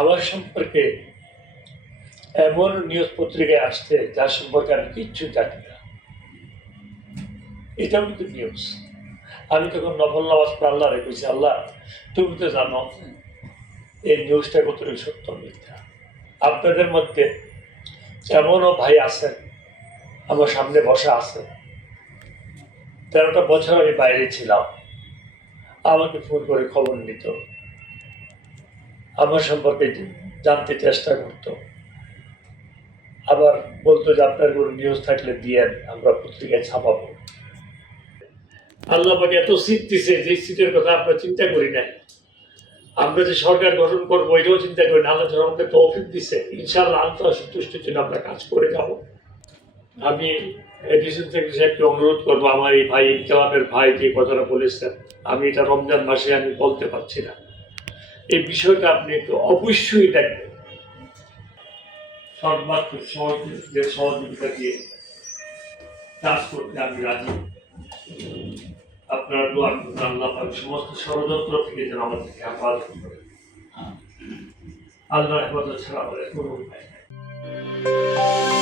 আমার সম্পর্কে এমন নিউজ পত্রিকায় আসছে যার সম্পর্কে আমি কিচ্ছু জানি না, এটাও কিন্তু নিউজ। আমি তখন নফল নামাজ পড়ে আল্লাহ রেখেছি, আল্লাহ তুমি তো জানো এই নিউজটা কতটুকু সত্য মিথ্যা। আপনাদের মধ্যে এমনও ভাই আছেন আমার সামনে বসা আছে, 13টা বছর আমি বাইরে ছিলাম, আমাকে ফোন করে খবর নিত, আমার সম্পর্কে জানতে চেষ্টা করত, আবার বলতো যে আপনার কোনো নিউজ থাকলে দিয়েন, আমরা পত্রিকায় ছাপাবো। আল্লাহ পাকে এত সিট দিছে যে সিটের কথা আমরা চিন্তা করি নাই। আমরা যে সরকার গঠন করবো এটাও চিন্তা করি না, আল্লাহ আমাকে তৌফিক দিছে, ইনশাআল্লাহ আল্লাহ সন্তুষ্টির জন্য আমরা কাজ করে যাব। আমি এডিশন সেক্রেটারিকে অনুরোধ করবো, আমার এই ভাই ইনকালামের ভাই যে কথাটা বলেছেন, আমি এটা রমজান মাসে আমি বলতে পারছি না, এই বিষয়টা আপনি একটু অবশ্যই দেখবেন, সর্বাত্মক সহযোগিতা দিয়ে কাজ করতে আমি রাজি। আপনার দোয়া আল্লাহ সমস্ত ষড়যন্ত্র থেকে যেন আমাদেরকে হেফাজত করে। আল্লাহ হেফাজত ছাড়া আমাদের কোনো উপায় নেই।